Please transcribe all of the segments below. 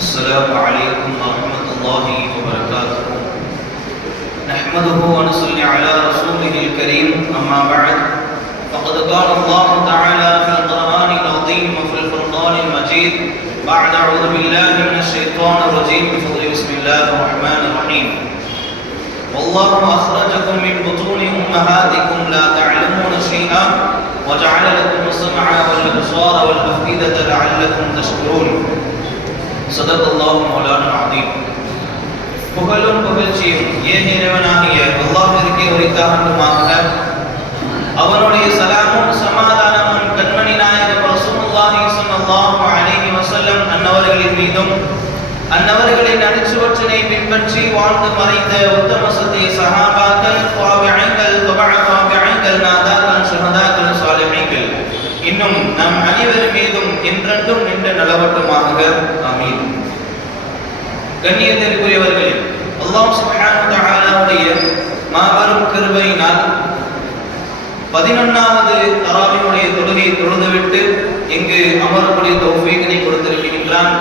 السلام عليكم ورحمة الله وبركاته. نحمده ونصلي على رسوله الكريم، أما بعد فقد قال الله تعالى في القرآن العظيم وفي الفرقان المجيد بعد أعوذ بالله من الشيطان الرجيم بفضل بسم الله الرحمن الرحيم. والله أخرجكم من بطون أمهاتكم لا تعلمون شيئا وجعل لكم السمع والأبصار والأفئدة لعلكم تشكرون. صدق الله مولانا العظيم. புகழும் புகழ்ச்சியும் ஏக இறைவனாகிய அல்லாஹ்விற்கே உரித்தாகட்டுமாக. அவனுடைய சலாமும் சமாதானமும் கண்மணி நாயகம் ரசூலுல்லாஹி ஸல்லல்லாஹு அலைஹி வஸல்லம் அன்னவர்களின் மீதும் அன்னவர்களின் அடிச்சுவற்றினை பின்பற்றி வாழ்ந்து மறைந்த உத்தம சத்திய சஹாபாக்கள், தாபிஈன்கள், தபஅ நாதாக்கள், ஷஹதாக்கள், சாலிஹீன்கள் இன்னும் நம் அனைவர் மீதும் என்றென்றும் நின்று நிலவட்டுமாக. ஆமீன். கண்ணியத்திற்குரியவர்களே, அல்லாஹ் சுப்ஹானஹு வ தஆலாவுடைய மாபெரும் கிருபையினால் 11வது தராவியுடைய தொழுகையை தொழுதுவிட்டு இங்கு அமரக்கூடிய தௌஃபீகினை கொடுத்திருக்கின்றான்.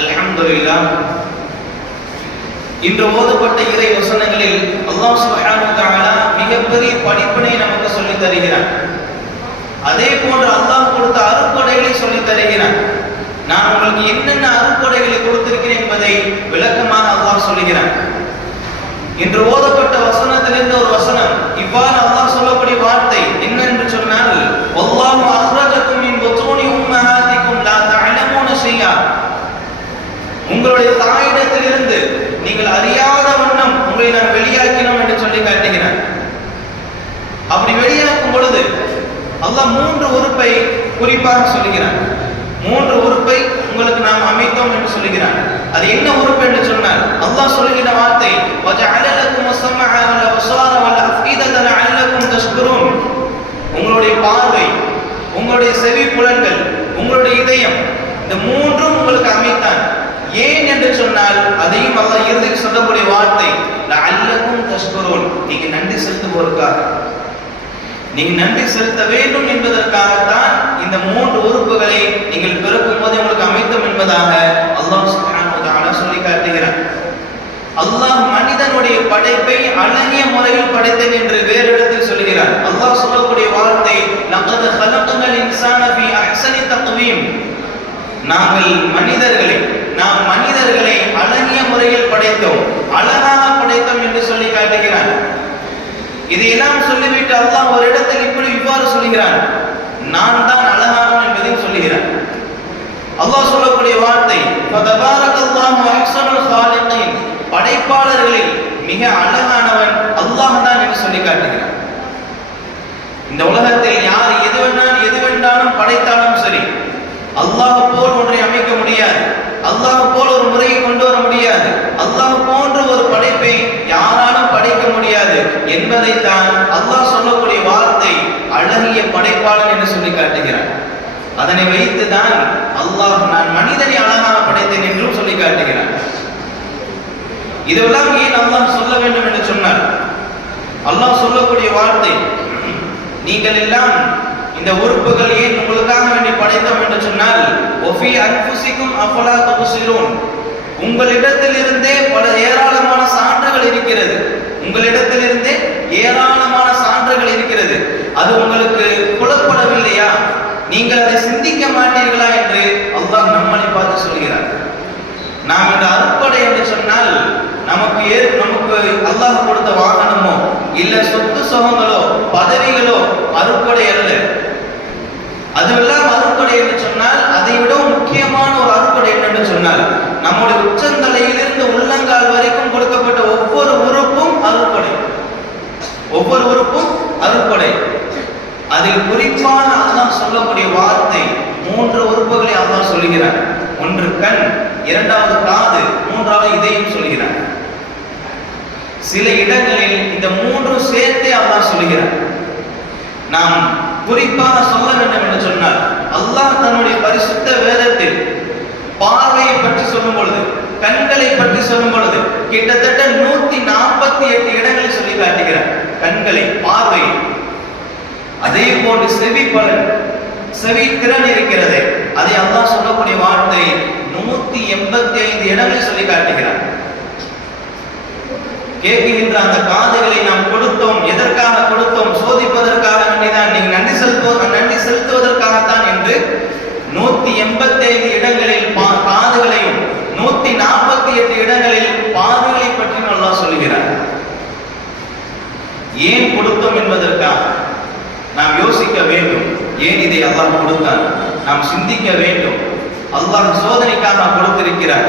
அல்ஹம்துலில்லாஹ். இன்று ஓதப்பட்ட இறை வசனங்களில் அல்லாஹ் சுப்ஹானஹு வ தஆலா மிகப்பெரிய படிப்பினை நமக்கு சொல்லித் தருகிறான். அதே போன்று அல்லாஹ் கொடுத்த அருட்கொடைகளை சொல்லித் தருகிறான். நான் உங்களுக்கு என்னென்ன அருட்கொடைகளை கொடுத்திருக்கிறேன் என்பதை விளக்கமாக அல்லாஹ் சொல்லுகிறான். இன்று ஓதப்பட்ட வசனத்திலிருந்து ஒரு வசனம், இவ்வாறு அல்லாஹ் சொல்லக்கூடிய வார்த்தை என்னென்று சொன்னால், வல்லாஹு அஹ்ரஜக்கும் மின் புத்தூனி உம்மஹாத்திக்கும் லா தஅலமூன ஷைஆ. உங்களுடைய தாயிடத்திலிருந்து நீங்கள் அறியாத வண்ணம் உங்களை நான் வெளியாக்கினோம் என்று சொல்லி காட்டுகிறான். அப்படி வெளியாக்கும் பொழுது அல்லாஹ் 3 உறுப்பை குறிப்பாக சொல்லுகிறான். 3 உறுப்பை உங்களுக்கு நாம் அமைத்தோம் என்று சொல்லுகிறான். அது என்ன உறுப்பு என்று சொன்னால், அல்லாஹ் சொல்லுகிற வார்த்தை வஜஅல லக்கும் ஸம்அ வல் அப்சார வல் அஃஇதத லஅல்லக்கும் தஷ்குரூன். உங்களுடைய பார்வை, உங்களுடைய செவி புலன்கள், உங்களுடைய இதயம், இந்த 3ம் உங்களுக்கு அமைத்தான். ஏன் என்று சொன்னால், அதையும் அல்லாஹ் இறுதியில் சொல்லக்கூடிய வார்த்தை லஅல்லக்கும் தஷ்குரூன். நீங்க நன்றி செலுத்துவோருக்காக, நீங்க நன்றி செலுத்த வேண்டும் என்பதற்காகத்தான் இந்த 3 உறுப்புகளை நீங்கள் பிறக்கும் போது உங்களுக்கு அமைத்தோம் என்பதாக அல்லாஹ் சுப்ஹானஹு வ தஆலா சொல்லி காட்டுகிறான். அல்லாஹ் மனிதனுடைய படைப்பை அழகிய முறையில் படைத்தேன் என்று வேறு இடத்தில் சொல்கிறான். அல்லாஹ் சொல்லக்கூடிய வார்த்தை லகத் ஹலக்னல் இன்சான ஃபீ அஹ்ஸனி தக்வீம். நாம் மனிதர்களை அழகிய முறையில் படைத்தோம், அழகாக படைத்தோம் என்று சொல்லி காட்டுகிறான். இதையெல்லாம் சொல்லிவிட்டு அல்லாஹ் ஒரு இடத்தில் இவ்வாறு சொல்கிறான், நான் தான் அழகானவன் என்பதையும் சொல்லுகிறான். அல்லாஹ் சொல்லக்கூடிய வார்த்தை ஃபதபாரக்கல்லாஹு அஹ்ஸனுல் காலிகீன். படைப்பாளர்களில் மிக அழகானவன் அல்லாஹ் தான் என்று சொல்லி காட்டுகிறான். இந்த உலகத்தில் யார் எது வேண்டாலும் படைத்தாலும் சரி, அல்லாஹ் போல் ஒன்றை அமைக்க முடியாது, அல்லாஹ் போல் ஒரு முறையை கொண்டு வர முடியாது, அல்லாஹ் போன்ற ஒரு படைப்பை யாராலும் படைக்க முடியாது என்பதைத்தான் அல்லாஹ் சொல்லக்கூடிய வார்த்தை அழகிய படைப்பாளன் என்று சொல்லி காட்டுகிறான். அதனை வைத்துதான் அல்லாஹ் நான் மனிதனை அழகாக படைத்தேன் என்றும் சொல்லி காட்டுகிறான். இதெல்லாம் ஏன் அல்லாஹ் சொல்ல வேண்டும் என்று சொன்னார்? அல்லாஹ் சொல்லக்கூடிய வார்த்தை, நீங்கள் எல்லாம் இந்த உறுப்புகள் ஏன் உங்களுக்காக வேண்டி படைத்தோம் என்று சொன்னால், ஒஃபி அன்ஃபுசிக்கும் அஃபலா துப்சிரூன். உங்களிடத்திலிருந்தே பல ஏராளமான சான்றுகள் இருக்கிறது, உங்களிடத்திலிருந்தே ஏராளமான சான்றுகள் இருக்கிறது. அது உங்களுக்கு புலப்படவில்லையா? நீங்கள் அதை சிந்திக்க மாட்டீர்களா என்று அல்லாஹ் நம்மை பார்த்து சொல்கிறார். நாம் இந்த அருட்கொடை என்று சொன்னால் நமக்கு அல்லாஹ் கொடுத்த வாகனமோ இல்ல சொத்து சுகங்களோ பதவிகளோ அருட்கொடை அல்ல. அதுவெல்லாம் அருட்கொடை என்று சொன்னால், அதை விட முக்கியமான ஒரு அருட்கொடை என்று சொன்னால், நம்முடைய உச்சந்தலையிலிருந்து உள்ளங்கால் வரைக்கும் கொடுக்கப்பட்ட ஒவ்வொரு உறுப்பும் அருட்கொடை, ஒவ்வொரு உறுப்பும் அருட்கொடை. அதில் குறிப்பான அல்லாஹ் சொல்லக்கூடிய வார்த்தை 3 உறுப்புகளை அல்லாஹ் சொல்கிறார். ஒன்று கண், 2வது காது, 3வது இதயம் சொல்கிறார். சில இடங்களில் இந்த 3 சேர்த்தே அல்லாஹ் சொல்கிறார். நாம் குறிப்பாக சொல்ல வேண்டும் என்று சொன்னால், அல்லாஹ் தன்னுடைய பரிசுத்த வேதத்தில் பார்வையை பற்றி சொல்லும் பொழுது, கண்களை பற்றி சொல்லும் பொழுது கிட்டத்தட்ட 148 இடங்களில் சொல்லி காட்டுகிறார் கண்களை, பார்வை. அதே போன்று செவி பலன், செவி திறன் இருக்கிறது, அதை அல்லாஹ் சொல்லக்கூடிய வார்த்தை 185 இடங்களில் சொல்லி காட்டுகிறார். கேட்கின்ற அந்த காதுகளை நாம் கொடுத்தோம், எதற்காக கொடுத்தோம்? சோதிப்பதற்காக வேண்டிதான், நீங்க நன்றி செலுத்துவதற்காகத்தான் என்று 187 இடங்களில் காதுகளையும் 148 இடங்களில் பாதுகளை பற்றி அல்லாஹ் சொல்கிறார். ஏன் கொடுத்தோம் என்பதற்காக நாம் யோசிக்க வேண்டும். ஏன் இதை அல்லாஹ் கொடுத்தான்? நாம் சிந்திக்க வேண்டும். அல்லாஹ் சோதனைக்காக கொடுத்திருக்கிறார்.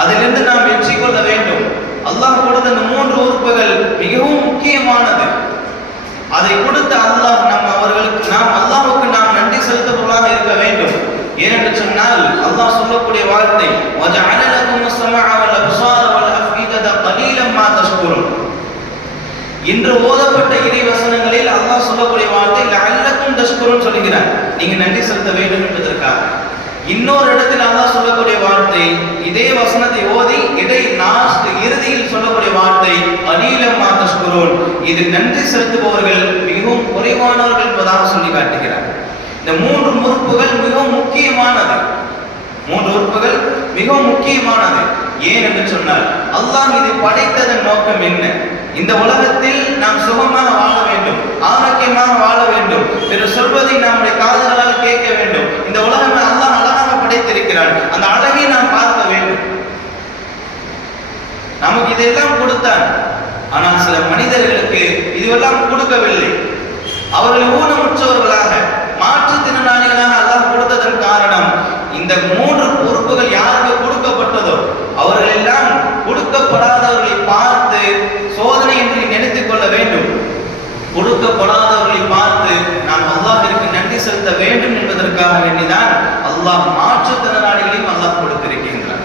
அதிலிருந்து நாம் வெற்றி கொள்ள வேண்டும். அல்லாஹ் கொடுத்த அந்த 3 உறுப்புகள் மிகவும் முக்கியமானது. அதை கொடுத்த அல்லாஹ் நாம் அல்லாஹ்வுக்கு நாம் நன்றி செலுத்துபவர்களாக இருக்க வேண்டும். ஏனென்று சொன்னால் அல்லாஹ் சொல்லக்கூடிய வார்த்தை வஜஅல லகுமுஸ் ஸமஅ வல் அப்ஸார வல் அஃபிதத கலீலம் மா தஷ்குரூன். இன்று ஓதப்பட்ட இறை வசனங்களில் அல்லாஹ் சொல்லக்கூடிய வார்த்தை லஅல்லக்கும் தஷ்குரூன் சொல்கிறார், நீங்க நன்றி செலுத்த வேண்டும் என்பதற்காக. இன்னொரு இடத்தில் அல்லாஹ் சொல்லக்கூடிய வார்த்தை, இதே வசனத்தை ஓதி இறுதியில் சொல்லக்கூடிய வார்த்தை கலீலம் மா தஷ்குரூன், இது நன்றி செலுத்துபவர்கள் மிகவும் குறைவானவர்கள் என்பதாக சொல்லி காட்டுகிறார். இந்த 3 உறுப்புகள் மிகவும் முக்கியமானது. 3 உறுப்புகள் மிகவும் முக்கியமானது. ஏன் என்று சொன்னால் அல்லாஹ் இதை படைத்ததன் நோக்கம் என்ன? இந்த உலகத்தில் நாம் சுகமாக வாழ வேண்டும், ஆரோக்கியமாக வாழ வேண்டும், பிறர் சொல்வதை நம்முடைய காதுகளால் கேட்க வேண்டும். இந்த உலகம் அல்லாஹ் அழகாக படைத்திருக்கிறார், அந்த அழகை நாம் பார்க்க வேண்டும். நமக்கு இதெல்லாம் கொடுத்தான். ஆனால் சில மனிதர்களுக்கு இதுவெல்லாம் கொடுக்கவில்லை. அவர்கள் ஊனமுற்றவர்களாக, மாற்றுத்திறனாளிகளாக அல்லாஹ் கொடுத்ததன் காரணம் இந்த 3 பொறுப்புகள் யாருக்கு கொடுக்கப்பட்டதோ அவர்கள் எல்லாம் கொடுக்கப்படாதவர்களை பார்த்து சோதனை என்று நினைத்துக் கொள்ள வேண்டும். கொடுக்கப்படாதவர்களை பார்த்து நாம் அல்லாஹ்விற்கு நன்றி செலுத்த வேண்டும் என்பதற்காக வேண்டிதான் அல்லாஹ் மாற்றுத்திறனாளிகளையும் அல்லாஹ் கொடுத்திருக்கின்றார்.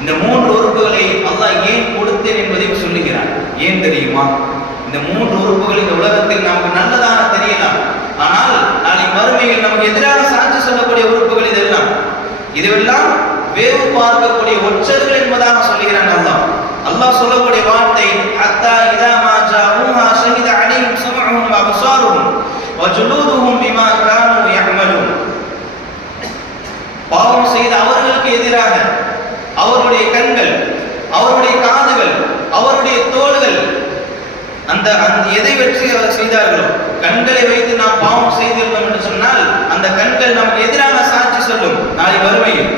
இந்த 3 உறுப்புகளை அல்லாஹ் ஏன் கொடுத்தேன் என்பதையும் சொல்லுகிறார். ஏன் தெரியுமா? இந்த 3 உறுப்புகள் இந்த உலகத்தில் நமக்கு நல்லதாக தெரியலாம், ஆனால் நாளை மறுமையில் நமக்கு எதிராக சாட்சி சொல்லக்கூடிய உறுப்புகள் இதுவெல்லாம் வேவு பார்க்கக்கூடிய ஒற்றர்கள் என்பதாக சொல்கிறான் அல்லாஹ். அல்லாஹ் சொல்லக்கூடிய வார்த்தை ஹத்தா இதா மா ஜாஊஹா ஷஹித அலைஹிம் ஸமஉஹும் வ அப்ஸாருஹும் வ ஜுலூதுஹும் பிமா கானூ யஅமலூன். பாவம் செய்த அவர்களுக்கு எதிராக அவருடைய கண்கள், அவருடைய காதுகள், அவருடைய தோள்கள், அந்த எதை வச்சு அவர் செய்தார்களோ, கண்களை வைத்து நாம் பாவம் செய்திருந்தோம் என்று சொன்னால் அந்த கண்கள் நமக்கு எதிராக சாட்சி சொல்லும் நாளை வறுமையில்.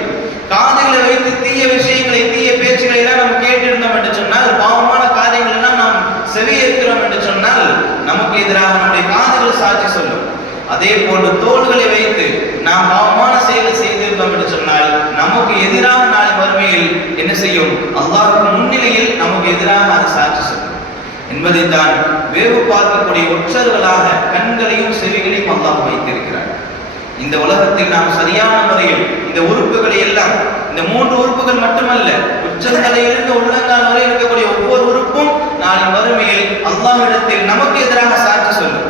காதுகளை வைத்து தீய விஷயங்களை, தீய பேச்சுகளை எல்லாம் நாம் கேட்டிருந்தோம் என்று சொன்னால், பாவமான காரியங்கள் எல்லாம் நாம் செவியேற்கிறோம் என்று சொன்னால் நமக்கு எதிராக நம்முடைய காதுகள் சாட்சி சொல்லும். அதே போன்று தோள்களை வைத்து நாம் பாவமான செயலை செய்திருந்தோம் என்று சொன்னால் நமக்கு எதிராக நாளை வறுமையில் என்ன செய்யும்? அல்லாஹ்வுக்கு முன்னிலையில் நமக்கு எதிராக அது சாட்சி சொல்லும் என்பதைத்தான் வேவு பார்க்கக்கூடிய ஒற்றர்களாக கண்களையும் செவிகளையும் அல்லாஹ் வைத்திருக்கிறார். இந்த உலகத்தில் நாம் சரியான முறையில் இந்த உறுப்புகளை எல்லாம், இந்த 3 உறுப்புகள் மட்டுமல்ல, உச்சந்தலையிலிருந்து உள்ளங்கால் வரை இருக்கக்கூடிய ஒவ்வொரு உறுப்பும் நாளை மறுமையில் அல்லாஹ்விடத்தில் நமக்கு எதிராக சாட்சி சொல்லும்.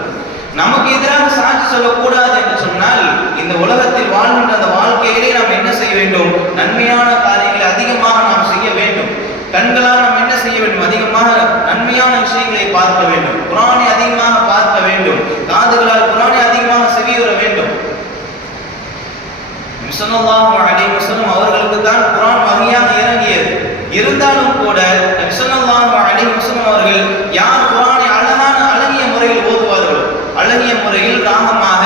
நமக்கு எதிராக சாட்சி சொல்லக்கூடாது என்று சொன்னால் இந்த உலகத்தில் வாழ்கின்ற அந்த வாழ்க்கையிலே நாம் என்ன செய்ய வேண்டும்? நன்மையான காரியங்களை அதிகமாக நாம் செய்ய வேண்டும். கண்களால் நாம் என்ன செய்ய வேண்டும்? அதிகமாக நன்மையான விஷயங்களை பார்க்க வேண்டும், குர்ஆனை அதிகமாக பார்க்க வேண்டும், காதுகளால் குர்ஆனை அதிகமாக செவியுற வேண்டும். ஸல்லல்லாஹு அலைஹி வஸல்லம் அவர்களுக்கு தான் குர்ஆன் வஹியாக இறங்கியது. இருந்தாலும் கூட ஸல்லல்லாஹு அலைஹி வஸல்லம் அவர்கள் யார் குர்ஆனை அழகிய முறையில் ஓதுவார்களோ, அழகிய முறையில் ராகமாக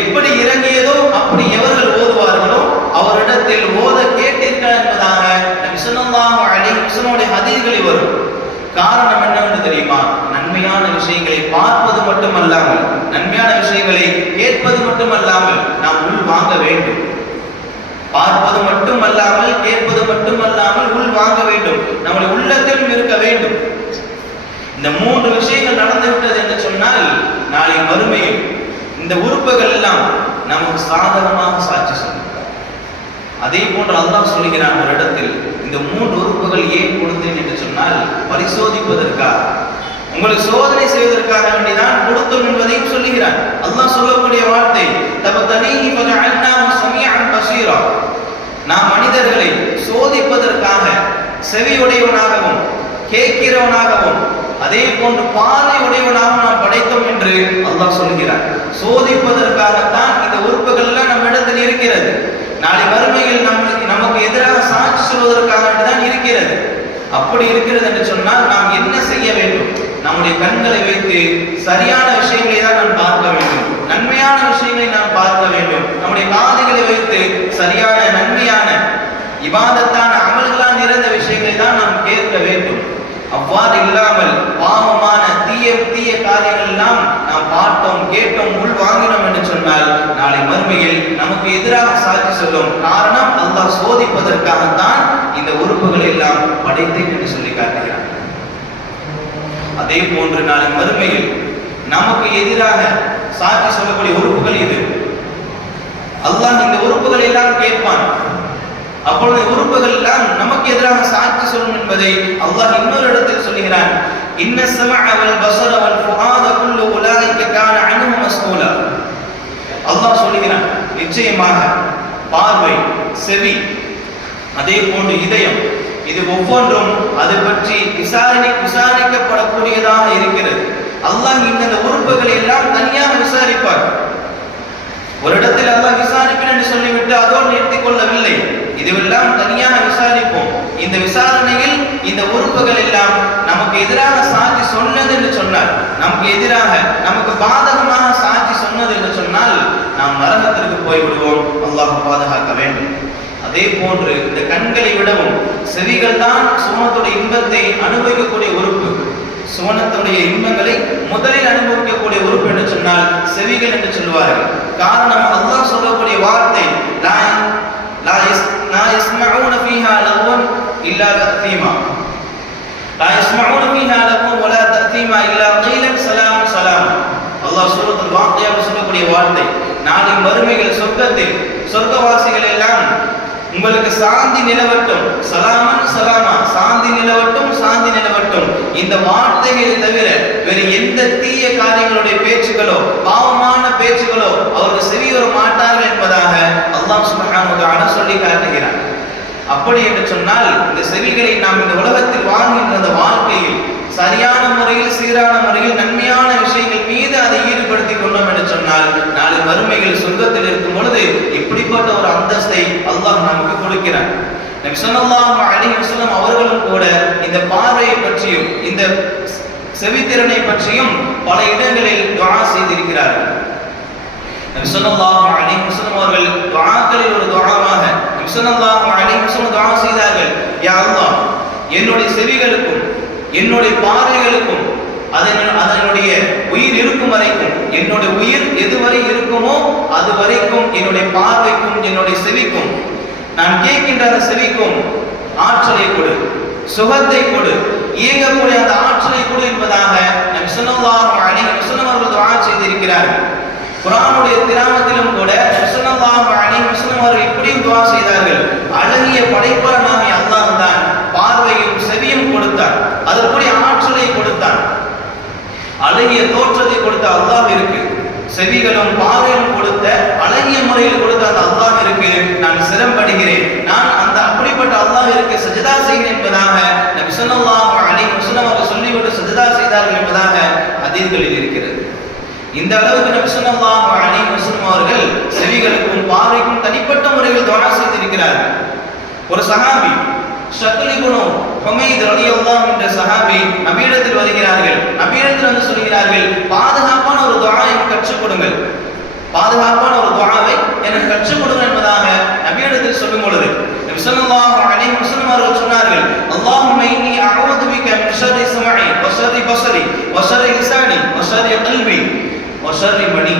எப்படி இறங்கியதோ அப்படி எவர்கள் ஓதுவார்களோ அவரிடத்தில் ஓத கேட்டீர்கள் என்பதாக நபி ஸல்லல்லாஹு அலைஹி வஸல்லம் ஹதீஸ்களில் வரும். காரணம் என்னவென்று தெரியுமா? நன்மையான விஷயங்களை பார்ப்பது மட்டுமல்லாமல், நன்மையான விஷயங்களை கேட்பது மட்டுமல்லாமல் நாம் உள் வாங்க வேண்டும். பார்ப்பது மட்டுமல்லாமல், கேட்பது மட்டுமல்லாமல் உள் வாங்க வேண்டும், நம்முடைய உள்ளத்திலும் இருக்க வேண்டும். இந்த 3 விஷயங்கள் நடந்துவிட்டது என்று சொன்னால் நாளை மறுமையில் இந்த உறுப்புகள் எல்லாம் நமக்கு சாதகமாக சாட்சி சொல்லும். அதே போன்று அல்லாஹ் சொல்கிறான் ஒரு இடத்தில், இந்த 3 உறுப்புகள் ஏன் கொடுத்தேன் என்று சொன்னால் பரிசோதிப்பதற்காக, உங்களுக்கு சோதனை செய்வதற்காக வேண்டிதான் கொடுத்தோம் என்பதையும் சொல்லுகிறான். அல்லாஹ் சொல்லக்கூடிய வார்த்தை தபதனீஹி ஃபஜஅல்னாஹு ஸமீஅன் பஸீரா. நாம் மனிதர்களை சோதிப்பதற்காக செவியுடையவனாகவும் கேட்கிறவனாகவும் அதே போன்று பார்வை உடையவனாகவும் நாம் படைத்தோம் என்று அல்லாஹ் சொல்கிறார். சோதிப்பதற்காகத்தான் இந்த உறுப்புகள் எல்லாம் நம்ம இடத்தில் இருக்கிறது. நாளை மறுமையில் நமக்கு இபாதத்தான அமல்களால் நிறைந்த விஷயங்களை தான் நாம் கேட்க வேண்டும். அவ்வாறு இல்லாமல் பாவமான தீய காரியங்கள் எல்லாம் நாம் பார்த்தோம், கேட்டோம், உள் வாங்கினோம் என்று சொன்னால் நாளை மறுமையில் நமக்கு எதிராக சாட்சி சொல்லும். காரணம், அல்லாஹ் சோதிப்பதற்காகத்தான் இந்த உறுப்புகளை எல்லாம் படைத்தேன் என்று சொல்லி காட்டுகிறார். அதே போன்று நாளை மறுமையில் நமக்கு எதிராக சாட்சி சொல்லக்கூடிய உறுப்புகள் இது. அல்லாஹ் இந்த உறுப்புகளை எல்லாம் கேட்பான். அப்பொழுது உறுப்புகள் எல்லாம் நமக்கு எதிராக சாட்சி சொல்லும் என்பதை அல்லாஹ் இன்னொரு இடத்தில் சொல்கிறான். இன்ன ஸமஅ வல் பஸர வல் ஃபுஆத குல்லு உலாயிக கான அன்ஹு மஸ்ஊலா. அல்லாஹ் சொல்கிறான், நிச்சயமாக பார்வை, செவி, அதே போன்று இதயம், இது ஒவ்வொன்றும் அது பற்றி விசாரிக்கப்படக்கூடியதாக இருக்கிறது. அல்லாஹ் இந்த உறுப்புகளை எல்லாம் தனியாக விசாரிப்பார். ஒரு இடத்தில் அல்லாஹ் விசாரிப்பேன் என்று சொல்லிவிட்டு அதோடு நிறுத்திக் கொள்ளவில்லை. இதுவெல்லாம் தனியாக விசாரிப்போம். இந்த விசாரணையில் இந்த உறுப்புகள் எல்லாம் நமக்கு எதிராக சாட்சி சொன்னது என்று சொன்னால், நமக்கு எதிராக நமக்கு பாதகமாக சாட்சி சொன்னது என்று சொன்னால் நாம் நரகத்திற்கு போய்விடுவோம். அல்லாஹ் பாதுகாக்க வேண்டும். அதே போன்று இந்த கண்களை விடவும் செவிகள் தான் சுவனத்துடைய இன்பத்தை அனுபவிக்கக்கூடிய உறுப்பு. சுவனத்துடைய இன்பங்களை முதலில் அனுபவிக்கக்கூடிய உறுப்பு என்று சொன்னால் செவிகள் என்று சொல்வார்கள். காரணம், அல்லாஹ் சொல்லக்கூடிய வார்த்தை லா யஸ்மஊன ஃபீஹா லக்வன் இல்லா தஅதீமா, லா யஸ்மஊன ஃபீஹா லக்வன் வலா தஅதீமா இல்லா கீலன் ஸலாம் ஸலாம். அல்லாஹ் சூரத்துல் வாக்கியாவில் சொல்லக்கூடிய வார்த்தை, நாளை மறுமையில் சொர்க்கத்தில் சொர்க்கவாசிகள் எல்லாம் உங்களுக்கு சாந்தி நிலவட்டும், சலாமன் சலாமா, சாந்தி நிலவட்டும், சாந்தி நிலவட்டும், இந்த வார்த்தைகளை தவிர வேறு எந்த தீய காரியங்களுடைய பேச்சுகளோ பாவமான பேச்சுகளோ அவர்கள் செவியுற மாட்டார்கள் என்பதாக அல்லாஹ் சுப்ஹானஹு வ தஆலா சொல்லி காட்டுகிறார். அப்படி என்று சொன்னால் இந்த செவிகளை நாம் இந்த உலகத்தில் வாழ்கின்ற அந்த வாழ்க்கையில் சரியான முறையில், சீரான முறையில், நன்மையான விஷயங்கள் மீது அதை ஈடுபடுத்திக் கொண்டோம் என்று சொன்னால் நாளை மறுமையில் சொர்க்கத்தில் இருக்கும் பொழுது இப்படிப்பட்ட ஒரு அந்தஸ்தை அல்லாஹ் நமக்கு கொடுக்கிறார். நபி ஸல்லல்லாஹு அலைஹி வஸல்லம் அவர்களும் கூட இந்த பார்வையை பற்றியும் இந்த செவித்திறனை பற்றியும் பல இடங்களில் துஆ செய்திருக்கிறார்கள். நபி ஸல்லல்லாஹு அலைஹி வஸல்லம் அவர்கள் துஆக்களில் ஒரு துஆவாக நபி ஸல்லல்லாஹு அலைஹி வஸல்லம் துஆ செய்தார்கள், யா அல்லாஹ், என்னுடைய செவிகளுக்கும் என்னுடைய பார்வைகளுக்கும் அதனுடைய உயிர் இருக்கும் வரைக்கும், என்னுடைய உயிர் எதுவரை இருக்குமோ அது வரைக்கும் என்னுடைய பார்வைக்கும் என்னுடைய செவிக்கும், நான் கேட்கின்ற அந்த செவிக்கும் ஆற்றலை கொடு, சுகத்தை கொடு, இயங்கக்கூடிய அந்த ஆற்றலை கொடு என்பதாக நபி ஸல்லல்லாஹு அலைஹி வஸல்லம் அவர்கள் துஆ செய்திருக்கிறார்கள். குர்ஆனுடைய திலாவத்திலும் கூட நபி ஸல்லல்லாஹு அலைஹி வஸல்லம் அவர்கள் இப்படியும் துஆ செய்தார்கள், அழகிய படைப்பாளனாகிய அல்லாஹ் தான் பார்வையும் செவியும் கொடுத்தான், அதற்குரிய ஆற்றலை கொடுத்தான். அழகிய தோற்றத்தை கொடுத்த அல்லாஹ் இருக்கு, செவிகளும் பார்வையும் கொடுத்த அழகிய முறையில் கொடுத்த அந்த அல்லாஹ் இருக்கு, நான் சிரமப்படுகிறேன், நான் அந்த அப்படிப்பட்ட அல்லாஹ் இருக்கு சஜதா செய்கிறேன் என்பதாக நபி ஸல்லல்லாஹு அலைஹி வஸல்லம் அவர்கள் சொல்லிவிட்டு சஜதா செய்தார்கள் என்பதாக ஹதீஸ்களில் இருக்கிறது. இந்த அளவுக்கு நபி ஸல்லல்லாஹு அலைஹி வஸல்லம் அவர்கள் செவிகளுக்கும் பார்வைக்கும் தனிப்பட்ட முறையில் துஆ செய்திருக்கிறார்கள். ஒரு சஹாபி ஷக்ல் இப்னு ஹுமைத் ரலியல்லாஹு என்ற சஹாபி நபியிடத்தில் வருகிறார்கள். நபியிடத்தில் வந்து சொல்கிறார்கள், பாதுகாப்பான ஒரு துஆவை கற்றுக் கொடுங்கள், பாதுகாப்பான ஒரு துஆவை எனக்கு கற்றுக் கொடுங்கள் என்பதாக நபியிடத்தில் சொல்லும் பொழுது நபி ஸல்லல்லாஹு அலைஹி வஸல்லம் அவர்கள் சொன்னார்கள், அல்லாஹும்ம இன்னி அஊது பிக மின் ஷர்ரி ஸமஇ வ ஷர்ரி பஸரி வ ஷர்ரி லிசானி வ ஷர்ரி கல்பி வ ஷர்ரி மனி.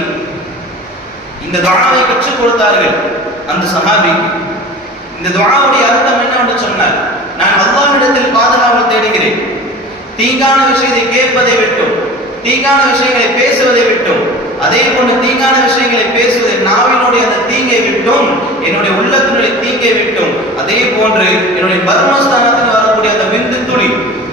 இந்த துஆவை கற்றுக் கொடுத்தார்கள் அந்த சஹாபிக்கு. இந்த துஆவுடைய அர்த்தம் என்னவென்று சொன்னால், நான் அல்லாஹ்விடத்தில் பாதுகாப்பு தேடுகிறேன், தீங்கான விஷயத்தை கேட்பதை விட்டும், தீங்கான விஷயங்களை பேசுவதை விட்டும், அதே போன்று தீங்கான விஷயங்களை பேசுவதை நாவினுடைய அந்த தீங்கை விட்டும், என்னுடைய உள்ளத்தினுடைய தீங்கை விட்டும், அதே போன்று என்னுடைய பர்மஸ்தானத்தில் வரக்கூடிய அந்த விந்து துளி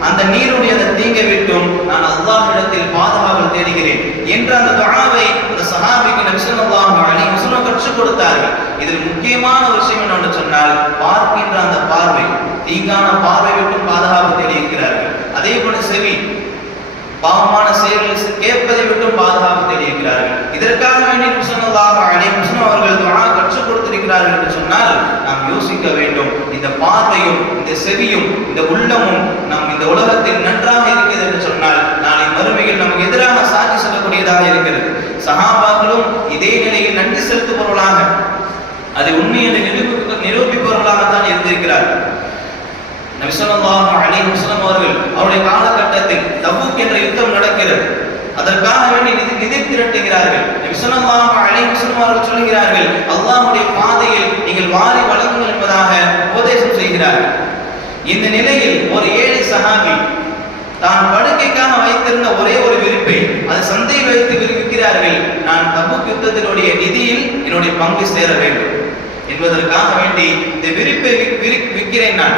அந்த நீருடைய அந்த தீங்கை விட்டும் நான் அல்லாஹ்விடத்தில் பாதுகாப்பு தேடுகிறேன் என்ற அந்த துஆவை அந்த சஹாபிக்கு நபி ஸல்லல்லாஹு அலைஹி வஸல்லம் கற்றுக் கொடுத்தார்கள். இதில் முக்கியமான ஒரு விஷயம் என்னவென்று சொன்னால், பார்க்கின்ற அந்த பார்வை, தீங்கான பார்வை விட்டும் பாதுகாப்பு தேடி இருக்கிறார்கள். அதே போல செவி, பாவமான செயல்களை கேட்பதை விட்டும் பாதுகாப்பு தேடி இருக்கிறார்கள். இதற்காக வேண்டி நபி ஸல்லல்லாஹு அலைஹி வஸல்லம் அவர்கள் துஆ கற்றுக் கொடுத்திருக்கிறார்கள் என்று சொன்னால் நாம் யோசிக்க வேண்டும். இந்த பார்வையும் இந்த செவியும் இந்த உள்ளமும் நம் இந்த உலகத்தில் நன்றாக இருக்கிறது என்று சொன்னால் நாளை மறுமையில் நமக்கு எதிராக சாட்சி சொல்லக்கூடியதாக இருக்கிறது. சஹாபாக்களும் இதே நிலையில் நன்றி செலுத்துபவர்களாக, அதை உண்மை என்று நிரூபிப்பவர்களாகத்தான் இருந்திருக்கிறார்கள். அவருடைய காலகட்டத்தில் தபூக் என்ற யுத்தம் நடக்கிறது. அதற்காக வேண்டி நிதி திரட்டுகிறார்கள். நபி ஸல்லல்லாஹு அலைஹி வஸல்லம் அவர்கள் சொல்கிறார்கள், அல்லாஹ்வுடைய பாதையில் நீங்கள் வாரி வழங்குங்கள் என்பதாக உபதேசம் செய்கிறார்கள். இந்த நிலையில் ஒரு ஏழை சஹாபி தான் படுக்கைக்காக வைத்திருந்த ஒரே ஒரு விரிப்பை அது சந்தையில் வைத்து விற்கிறார்கள். நான் தபூக் யுத்தத்தினுடைய நிதியில் என்னுடைய பங்கு சேர வேண்டும் என்பதற்காக வேண்டி இந்த விரிப்பை விற்கிறேன். நான்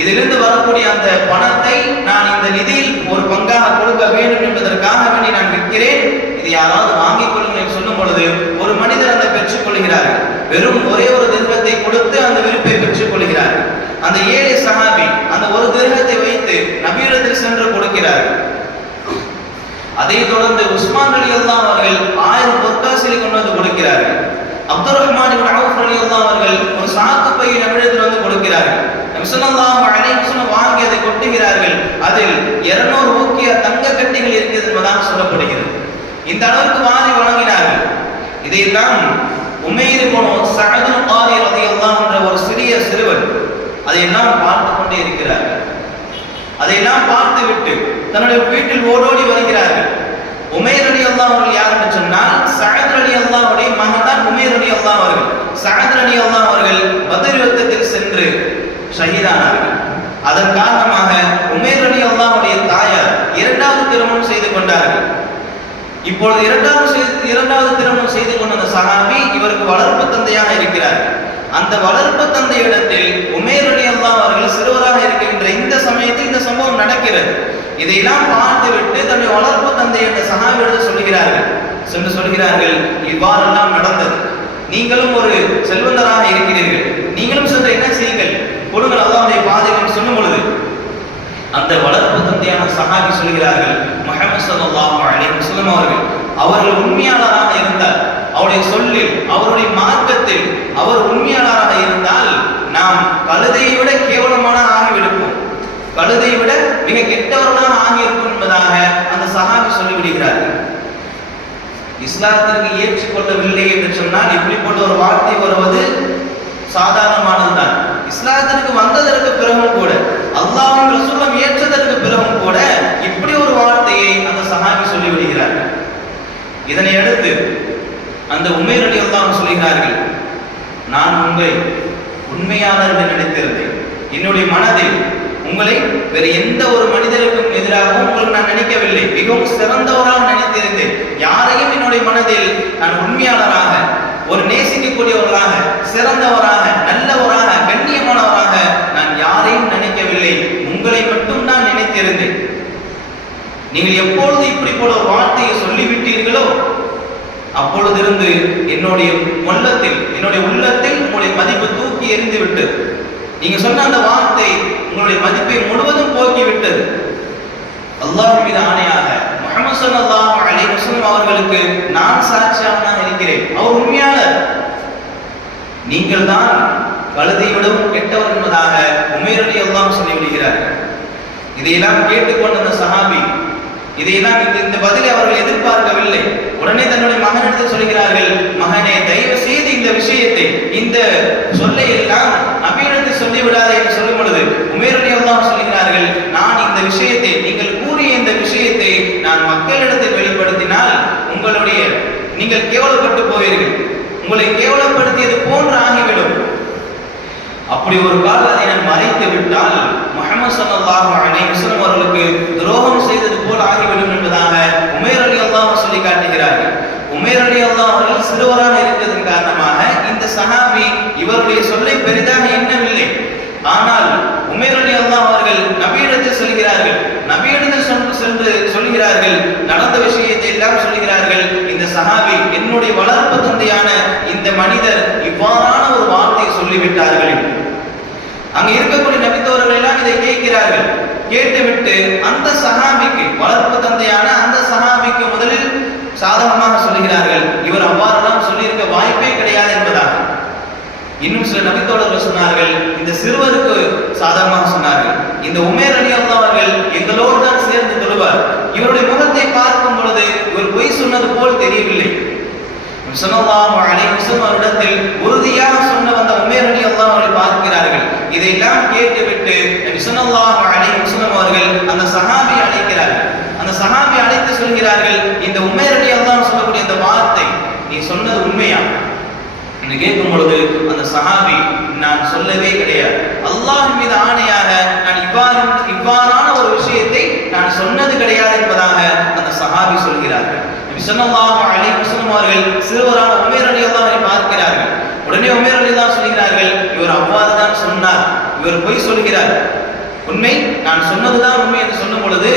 இதிலிருந்து வரக்கூடிய அந்த பணத்தை நான் இந்த நிதியில் ஒரு பங்காக கொடுக்க வேண்டும் என்பதற்காக வேண்டி நான் விற்கிறேன், இது யாராவது வாங்கிக் கொள்ளுங்கள் சொல்லும் பொழுது ஒரு மனிதர் அதை பெற்றுக் கொள்கிறார்கள். வெறும் ஒரே ஒரு திர்ஹத்தை கொடுத்து அந்த விரிப்பை பெற்றுக் கொள்கிறார்கள். அந்த ஏழை சஹாபி அந்த ஒரு திர்ஹத்தை வைத்து நபியிடத்தில் சென்று கொடுக்கிறார்கள். அதை தொடர்ந்து உஸ்மான் ரலியல்லாஹு அவர்கள் 1000 பொற்காசுகளை கொண்டு வந்து கொடுக்கிறார்கள். அப்துர் ரஹ்மான் இப்னு அவுஃப் ரலியல்லாஹு அவர்கள் ஒரு சாக்கு பையை நபியிடத்தில் வந்து கொடுக்கிறார்கள். நபி ஸல்லல்லாஹு அலைஹி வஸல்லம் வாங்கி அதை கொட்டுகிறார்கள். அதில் 200 ஊக்கிய தங்க கட்டிகள் இருக்கிறது என்பதாக சொல்லப்படுகிறது. இந்த அளவுக்கு வாரி வழங்கினார்கள். இதையெல்லாம் உமைர் இப்னு சஅத் அல்-காரி ரலியல்லாஹு என்ற ஒரு சிறுவன் அதையெல்லாம் பார்த்து கொண்டே இருக்கிறார்கள். அதையெல்லாம் பார்த்துவிட்டு தன்னுடைய வீட்டில் ஓடோடி வருகிறார்கள். உமைர் ரலியல்லாஹு அவர்கள் யார் என்று சொன்னால் சஅத் ரலியல்லாஹுடைய மகன் தான் உமைர் ரலியல்லாஹு அவர்கள். சஅத் ரலியல்லாஹு அவர்கள் பத்ர் யுத்தத்தில் சென்று ஷஹீதானார்கள். அதன் காரணமாக உமைர் ரலியல்லாஹுடைய தாயார் இரண்டாவது திருமணம் செய்து கொண்டார்கள். இப்பொழுது இரண்டாவது திருமணம் செய்து கொண்ட அந்த சஹாபி இவருக்கு வளர்ப்பு தந்தையாக இருக்கிறார். அந்த வளர்ப்பு தந்தையிடத்தில் உமைர் ரலியல்லாஹு அவர்கள் சிறுவராக இருக்கின்ற இந்த சமயத்தில் இந்த சம்பவம் நடக்கிறது. இதையெல்லாம் பார்த்துவிட்டு தன்னுடைய வளர்ப்பு தந்தை என்ற சஹாபியிடம் சொல்கிறார்கள், இவ்வாறெல்லாம் நடந்தது. நீங்களும் ஒரு செல்வந்தராக இருக்கிறீர்கள், நீங்களும் சென்று என்ன செய்யுங்கள், கொடுங்கள் அல்லாஹ்வுடைய பாதையில் சொல்லும் பொழுது அந்த வளர்ப்பு தந்தையான சஹாபி சொல்கிறார்கள், முஹம்மது ஸல்லல்லாஹு அலைஹி வஸல்லம் அவர்கள் உண்மையாளராக இருந்தால், அவருடைய சொல்லில் அவருடைய மார்க்கத்தில் அவர் உண்மையாளராக இருந்தால் நாம் கழுதையை விட கேவலமான ஆகிவிடுவோம், கழுதையை விட மிக கெட்டவர்களாக ஆகியிருக்கும் என்பதாக அந்த சஹாபி சொல்லிவிடுகிறார்கள். இஸ்லாத்திற்கு ஏற்றுக்கொள்ளவில்லை என்று சொன்னால் இப்படிப்பட்ட ஒரு வார்த்தை வருவது சாதாரணமானதுதான். இஸ்லாத்திற்கு வந்ததற்கு பிறகும் கூட, அல்லாஹ்வின் ரசூலும் ஏற்றதற்கு பிறகும் கூட இப்படி ஒரு வார்த்தையை அந்த சஹாபி சொல்லிவிடுகிறார்கள். இதனை அடுத்து அந்த உமைர் ரலியல்லாஹு சொல்கிறார்கள், நான் உங்களை உண்மையாளர் என்று நினைத்திருந்தேன். என்னுடைய மனதில் உங்களை வேறு எந்த ஒரு மனிதருக்கும் எதிராகவும் உங்களுக்கு நான் நினைக்கவில்லை, மிகவும் சிறந்தவராக நினைத்திருந்தேன். யாரையும் என்னுடைய மனதில் நான் உண்மையாளராக, ஒரு நேசிக்கக்கூடியவர்களாக, சிறந்தவராக, நல்லவராக, கண்ணியமானவராக நான் யாரையும் நினைக்கவில்லை, உங்களை மட்டும் நான் நினைத்திருந்தேன். நீங்கள் எப்பொழுது இப்படி போல ஒரு வார்த்தையை சொல்லிவிட்டீர்களோ அப்பொழுதிருந்து என்னுடைய உள்ளத்தில் உங்களுடைய மதிப்பு தூக்கி எறிந்து விட்டது. நீங்க சொன்ன அந்த வார்த்தை உங்களுடைய மதிப்பை முழுவதும் போக்கி விட்டது. அல்லாஹ் மீது ஆணையாக முஹம்மது ஸல்லல்லாஹு அலைஹி வஸல்லம் அவர்களுக்கு நான் சாட்சியாக இருக்கிறேன், அவர் உண்மையாளர், நீங்கள் தான் கழுதை விடவும் கெட்டவர் என்பதாக உமைர் ரலியல்லாஹு சொல்லிவிடுகிறார்கள். இதையெல்லாம் கேட்டுக்கொண்ட அந்த சஹாபி இதையெல்லாம் இந்த பதிலை அவர்கள் எதிர்பார்க்கவில்லை. உடனே தன்னுடைய மகனிடத்தில் சொல்கிறார்கள், மகனே தயவு செய்து இந்த விஷயத்தை, இந்த சொல்லை எல்லாம் நபியிடத்தில் சொல்லிவிடாதே என்று சொல்லும் பொழுது உமைர் ரலியல்லாஹு சொல்கிறார்கள், நான் இந்த விஷயத்தை, நீங்கள் கூறிய இந்த விஷயத்தை நான் மக்களிடத்தில் வெளிப்படுத்தினால் நீங்கள் கேவலப்பட்டு போவீர்கள், உங்களை கேவலப்படுத்தியது போன்று ஆகிவிடும். அப்படி ஒரு கால் அதை நான் மறைத்து விட்டால் முஹம்மது ஸல்லல்லாஹு அலைஹி வஸல்லம் அவர்களுக்கு துரோகம் செய்தது போல் ஆகிவிடும் என்பதாக உமைர் ரலியல்லாஹு சொல்லி காட்டுகிறார்கள். உமைர் ரலியல்லாஹு அவர்கள் சிறுவராக இருந்ததன் காரணமாக இந்த சஹாபி இவருடைய சொல்லை பெரிதாக எண்ணவில்லை. ஆனால் உமைர் ரலியல்லாஹு அவர்கள் நபியிடத்தில் செல்கிறார்கள். நபியிடத்தில் சென்று சொல்கிறார்கள், நடந்த விஷயத்தை எல்லாம் சொல்கிறார்கள். இந்த சஹாபி, என்னுடைய வளர்ப்பு தந்தையான இந்த மனிதர் இவ்வாறான ஒரு வார்த்தை சொல்லிவிட்டார்கள். அங்க இருக்கக்கூடிய நபித்தோர்கள் எல்லாம் இதை கேட்கிறார்கள். கேட்டுவிட்டு அந்த சஹாபிக்கு, வளர்ப்பு தந்தையான அந்த சஹாபிக்கு முதலில் சாதகமாக சொல்லுகிறார்கள், இவர் அவ்வாறெல்லாம் சொல்லியிருக்க வாய்ப்பே கிடையாது என்பதாக. இன்னும் சில நபித்தோழர்கள் சொன்னார்கள், இந்த சிறுவருக்கு சாதகமாக சொன்னார்கள், இந்த உமைர் ரலியல்லாஹு அவர்கள் எங்களோடு தான் சேர்ந்து தொழுவார், இவருடைய முகத்தை பார்க்கும் பொழுது இவர் பொய் சொன்னது போல் தெரியவில்லை. ஸல்லல்லாஹு அலைஹி வஸல்லம் அவரிடத்தில் உறுதியாக சொன்ன வந்த உமைர் ரலியல்லாஹு அவர்கள் பார்க்கிறார்கள். இதையெல்லாம் கேட்டுவிட்டு நபி ஸல்லல்லாஹு அலைஹி வஸல்லம் அவர்கள் அந்த சஹாபி அழைக்கிறார்கள். அந்த சஹாபி அழைத்து சொல்கிறார்கள், இந்த உமைர் ரலியல்லாஹு அன்ஹு சொல்லக்கூடிய இந்த வார்த்தை நீ சொன்னது உண்மையா என்று கேட்கும் பொழுது அந்த சஹாபி, நான் சொல்லவே கிடையாது, அல்லாஹ்வின் மீது ஆணையாக நான் இவ்வாறான ஒரு விஷயத்தை நான் சொன்னது கிடையாது என்பதாக அந்த சஹாபி சொல்கிறார்கள். நபி ஸல்லல்லாஹு அலைஹி வஸல்லம் அவர்கள் சிறுவரான உமைர் ரலியல்லாஹு அன்ஹு பார்க்கிறார்கள். உடனே உமைர் ரலியல்லாஹு சொல்கிறார்கள், இவர் அவ்வாறு தான் சொன்னார், இவர் பொய் சொல்கிறார், உண்மை நான் சொன்னதுதான் உண்மை என்று சொல்லும் பொழுது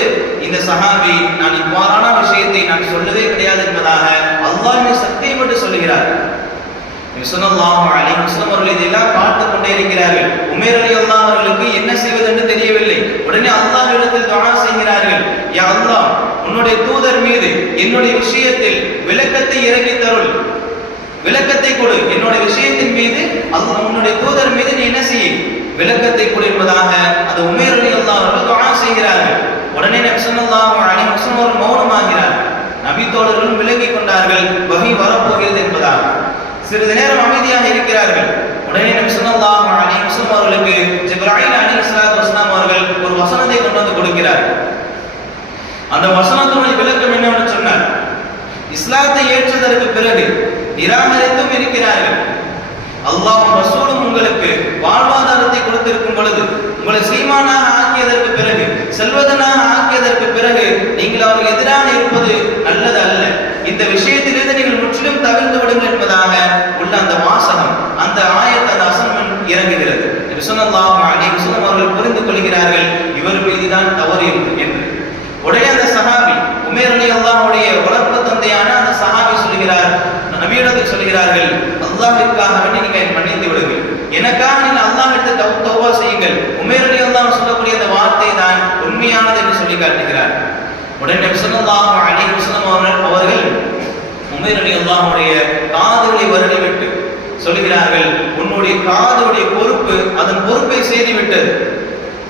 இந்த சஹாபி, நான் இவ்வாறான விஷயத்தை நான் சொல்லவே கிடையாது என்பதாக அல்லாஹ்வின் சத்தியம் என்று சொல்கிறார். ஸல்லல்லாஹு அலைஹி வஸல்லம் அவர்கள் இதெல்லாம் பார்த்து கொண்டே இருக்கிறார்கள். உமைர் ரலியல்லாஹு அவர்களுக்கு என்ன செய்வது என்று தெரியவில்லை. உடனே அல்லாஹ்விடத்தில் துஆ செய்கிறார்கள், யா அல்லாஹ், உன்னுடைய தூதர் மீது என்னுடைய விஷயத்தில் விளக்கத்தை இறக்கி தருள், விளக்கத்தை கொடு, என்னுடைய விஷயத்தின் மீது அல்லாஹ் உன்னுடைய தூதர் மீது நீ என்ன செய்ய, விளக்கத்தை கொடு என்பதாக அந்த உமைர் ரலியல்லாஹு அவர்கள் துஆ செய்கிறார்கள். உடனே நபி ஸல்லல்லாஹு அலைஹி வஸல்லம் அவர்கள் மௌனமாகிறார்கள். நபி தோழர்களும் விலகிக் கொண்டார்கள், வஹி வரப்போகிறது என்பதாக. சிறிது நேரம் அமைதியாக இருக்கிறார்கள். உடனே நபி ஸல்லல்லாஹு அலைஹி வஸல்லம் அவர்களுக்கு ஜிப்ராயில் அலைஹிஸ்ஸலாத்து வஸலாம் அவர்கள் ஒரு வசனத்தை கொண்டு வந்து கொடுக்கிறார்கள். அந்த வசனத்துடைய விளக்கம் என்னவென்று சொன்னார், இஸ்லாத்தை ஏற்றதற்கு பிறகு நிராகரித்தும் இருக்கிறார்கள், அல்லாஹ்வும் ரசூலும் உங்களுக்கு வாழ்வாதாரத்தை கொடுத்திருக்கும் பொழுது, உங்களை சீமானாக ஆக்கியதற்கு பிறகு, செல்வதனாக ஆக்கியதற்கு பிறகு நீங்கள் அவர்கள் எதிராக இருப்பது நல்லது அல்ல, இந்த விஷயத்திலிருந்து நீங்கள் முற்றிலும் தவிர்த்து விடுங்கள் என்பதாக உள்ள அந்த வாசகம், அந்த ஆயத், அந்த வசனம் இறங்குகிறது. நபி ஸல்லல்லாஹு அலைஹி வஸல்லம் அவர்கள் புரிந்து கொள்கிறார்கள், இவர் மீதுதான் தவறு என்று. உடனே அந்த சஹாபி உமைர் ரலியல்லாஹுடைய வளர்ப்பு தந்தையான அந்த சஹாபி சொல்கிறார், நபியிடத்தில் சொல்கிறார்கள், அல்லாஹ்விற்காக வேண்டி நீங்கள் மன்னித்து விடுங்கள், எனக்காக நீங்கள் அல்லாஹ்விடத்தில் தௌபா செய்யுங்கள், உமைர் ரலியல்லாஹு சொல்லக்கூடிய அந்த வார்த்தை தான் உண்மையானது என்று சொல்லி காட்டுகிறார். உடனே நபி ஸல்லல்லாஹு அலைஹி வஸல்லம் அவர்கள் உமைர் ரலியல்லாஹுடைய காதுகளை வருடிவிட்டு சொல்கிறார்கள், உன்னுடைய காதுடைய பொறுப்பு அதன் பொறுப்பை செய்துவிட்டது,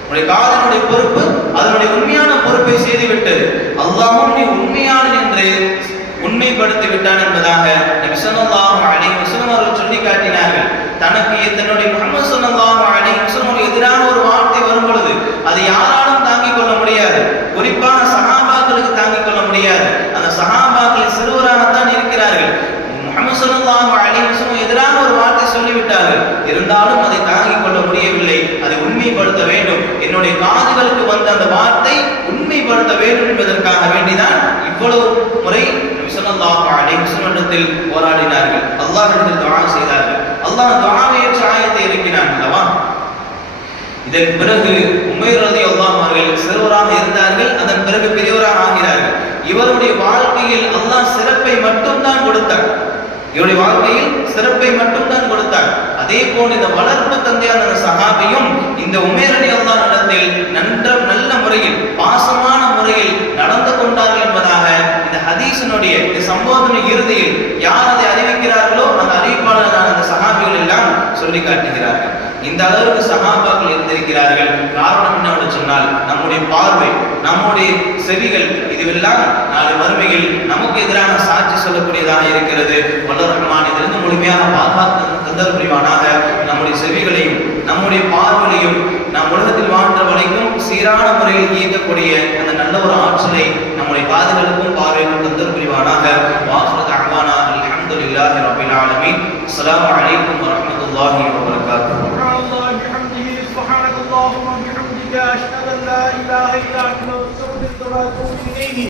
உன்னுடைய காதினுடைய பொறுப்பு அதனுடைய உண்மையான பொறுப்பை செய்துவிட்டது, அல்லாஹ்வும் நீ உண்மையான என்று உண்மைப்படுத்தி விட்டான் என்பதாக நபி ஸல்லல்லாஹு அலைஹி வஸல்லம் அவர்கள் சொல்லி காட்டினார்கள். தனக்கு தன்னுடைய முஹம்மது ஸல்லல்லாஹு அலைஹி வஸல்லம் எதிரான ஒரு வார்த்தை வரும் பொழுது அதை யாராலும் தாங்கிக் கொள்ள முடியாது, குறிப்பாக சஹாபாக்களுக்கு தாங்கிக் கொள்ள முடியாது. அந்த சஹாபாக்கள் சிறுவராகத்தான் இருக்கிறார்கள், முஹம்மது ஸல்லல்லாஹு அலைஹி வஸல்லம் எதிரான ஒரு வார்த்தை சொல்லிவிட்டார்கள், இருந்தாலும் அதை தாங்கிக் கொள்ள முடியவில்லை, அதை உண்மைப்படுத்த வேண்டும், என்னுடைய காதுகளுக்கு வந்த அந்த வார்த்தை உண்மைப்படுத்த வேண்டும் என்பதற்காக வேண்டிதான் இவ்வளவு முறை நபி ஸல்லல்லாஹு அலைஹி வஸல்லம் போராடினார்கள், அல்லாஹ்விடத்தில் துஆ செய்தார்கள். அல்லாஹ் துஆவை ஏற்ற ஆயத்தை இறக்கினான் அல்லவா. இதன் பிறகு உமைர் ரலியல்லாஹு அவர்கள் சிறுவராக இருந்தார்கள், அதன் பிறகு பெரியவராக ஆகிறார்கள். இவருடைய வாழ்க்கையில் அல்லாஹ் சிறப்பை மட்டும்தான் கொடுத்தார், இவருடைய வாழ்க்கையில் சிறப்பை மட்டும்தான் கொடுத்தார். அதே போன்று இந்த வளர்ப்பு தந்தையான சஹாபியும் இந்த உமைர் ரலியல்லாஹு இடத்தில் நல்ல முறையில் பாசமான முறையில் நடந்து கொண்டார்கள் என்பதாக இந்த ஹதீஸினுடைய இந்த சம்பவத்தின் இறுதியில் யார் அதை அறிவிக்கிறார்களோ அந்த அறிவிப்பாளரான அந்த சஹாபிகள் எல்லாம் சொல்லி காட்டுகிறார்கள். இந்த அளவுக்கு சஹாபாக்கள் இருந்திருக்கிறார்கள். காரணம் என்னவென்று சொன்னால் நம்முடைய பார்வை, நம்முடைய செவிகள், இதுவெல்லாம் நாளை மறுமையில் நமக்கு எதிராக சாட்சி சொல்லக்கூடியதாக இருக்கிறது. வல்லர் ரஹ்மான் இதிலிருந்து முழுமையாக பாதுகாத்து தந்தல் புரிவானாக. நம்முடைய செவிகளையும் நம்முடைய பார்வைகளையும் நாம் உலகத்தில் வாழ்ந்த வரைக்கும் சீரான முறையில் இயக்கக்கூடிய அந்த நல்ல ஒரு ஆற்றலை நம்முடைய காதுகளுக்கும் பார்வைக்கும் தந்தல் புரிவானாக. வாஹிரு தஅவானா அல்ஹம்துலில்லாஹி ரப்பில் ஆலமீன். அஸ்ஸலாமு அலைக்கும் வரஹ்மத்துல்லாஹி வபரகாத்துஹு. سبحانك اللهم وبحمدك أشهد أن لا إله إلا أنت أستغفرك وأتوب إليك.